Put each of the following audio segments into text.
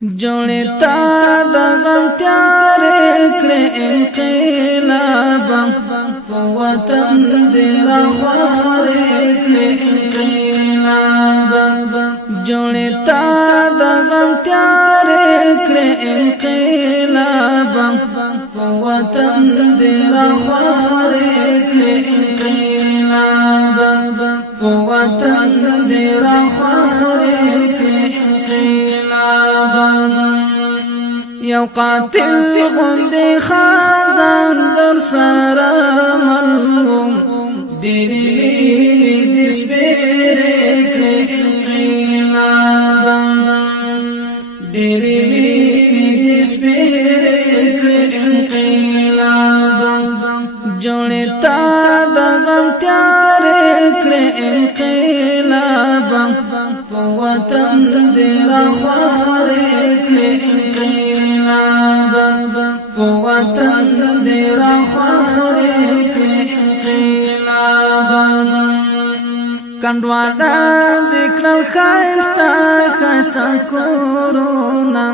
جوړی تا د غم تیارې کړې انقلابا په وطن دې راخوارې کړې انقلابا جوړی تا د غم تیارې کړې انقلابا په وطن دې راخوارې کړې انقلابا په وطن دې راخوارې یو قاتل غندې خزان در سره ملوم ډېرې وینې دې سپېرې کړې انقلابا ډېرې وینې دې سپېرې کړې انقلابا جوړې تا د غم تیارې کړې انقلابا په وطن دې راخوارې کړې وطن دې راخوارې کړې انقلابا کندواله دې کړل ښایسته ښایسته کورونه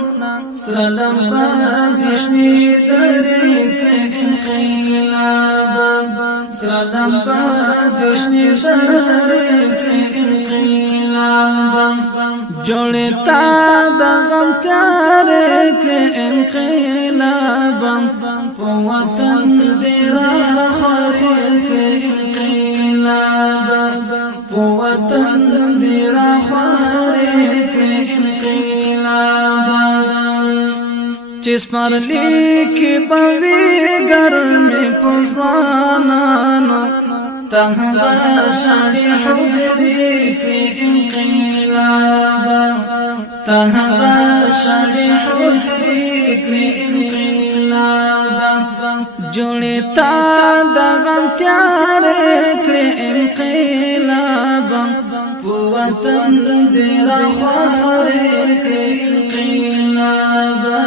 سره لمبه دې شنې درې کړې انقلابا سره لمبه دې شنې درې کړې انقلابا جوړې تا د غم تیارې کړې انقلابا په وطن دې راخوارې کړې انقلابا په وطن دې راخوارې کړې انقلابا چې سپرلي کې به وي ګرمې په ځوانانو ته به شاړې حجرې کړې انقلابا ته به شاړې حجرې کړې انقلابا جوړې تا د غم تیارې کړې انقلابا په وطن دې راخوارې کړې انقلابا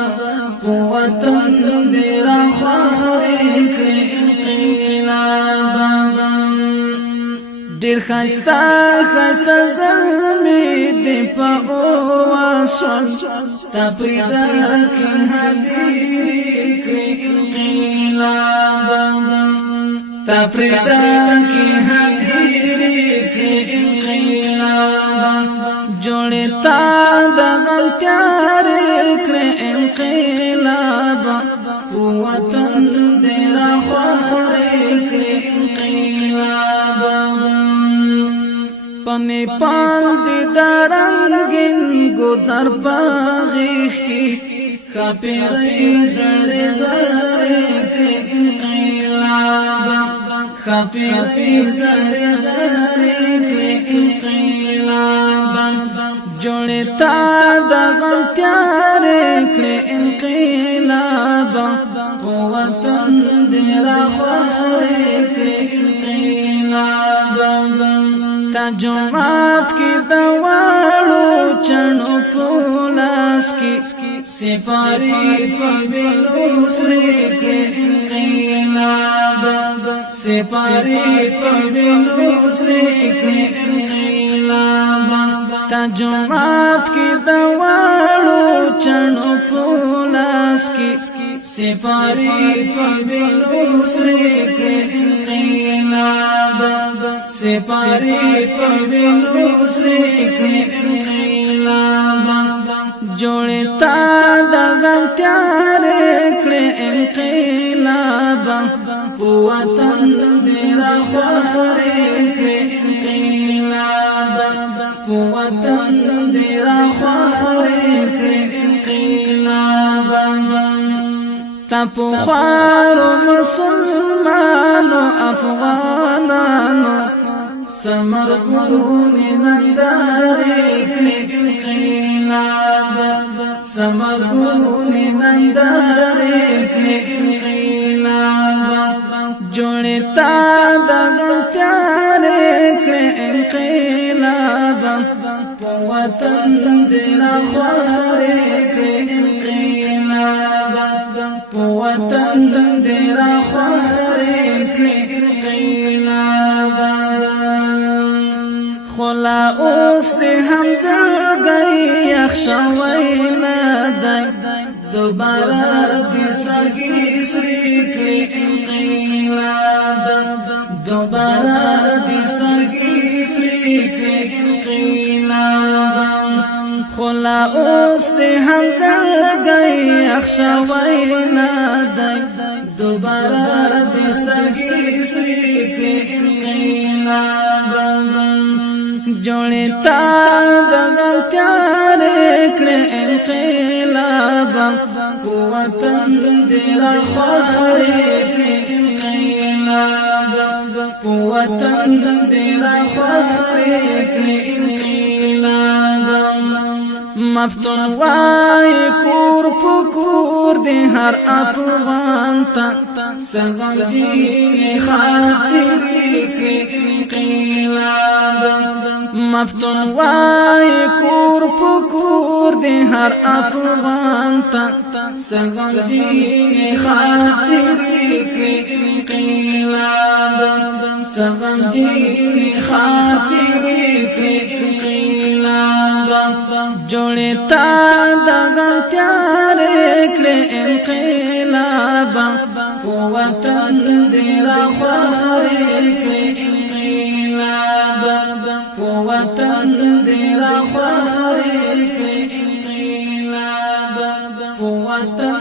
په وطن دې راخوارې کړې انقلابا ډېر ښایسته ښایسته زلمې دې په اور وشول تا پیدا کې هدیرې کړې انقلابا تا پیدا کې هدیرې کړې انقلابا جوړې تا د غم تیارې کړې انقلابا په وطن دې راخوارې کړې انقلابا پنی پال دی دارنگین گودر باغیخ کی خپیرئی زر زر کری انقلابا خپیرئی زر زر کری انقلابا جوڑی تا دا غم تیارے کری انقلابا پو وطن دی راخوارے کری انقلابا تا جماعت کی دواړو چنو پولاس کی سپاری پوینو سری کړې انقلابا سپاری پوینو سری کړې انقلابا تا جماعت کی دواړو چنو پولاس کی سپاری پوینو سری کړې انقلابا سپاری پوینو سری کړې انقلابا جوړې تا د غم تیارې کړې انقلابا په وطن دې راخوارې کړې انقلابا په وطن دې راخوارې کړې انقلابا تا پخوارو مسلمانو افغانانو سمرګونې نندارې کړې انقلابا سمرګونې نندارې کړې انقلابا جوړې تا د غم تیارې کړې انقلابا په وطن دې راخوارې کړې انقلابا په وطن دې راخوارې کړې انقلابا خلا اوس دې هم زړګی یخ شوی نه دوباره دسترګې سرې کړې انقلاب دوباره دسترګې سرې کړې انقلاب خلا اوس دې هم زړګي اخشوي نه دی دوباره دسترګې سرې کړې انقلاب جوړې تا د غلطیار کړې انقلاب وطن دې را خوارې کړې انقلاب وطن دې را خوارې کړې انقلاب مفتون وای کور پکور دې هر افغان ته سغمجي خاطرې کړې انقلاب مفتون وای کور پکور دې هر افغان ته سغمجي خاطرې کړې انقلاب سغمجي خاطرې کړې انقلاب جوړې تا د غلطیار کړې انقلاب وطن دې را خوارې کړې انقلاب وطن دې را خوارې کړې انقلاب وطن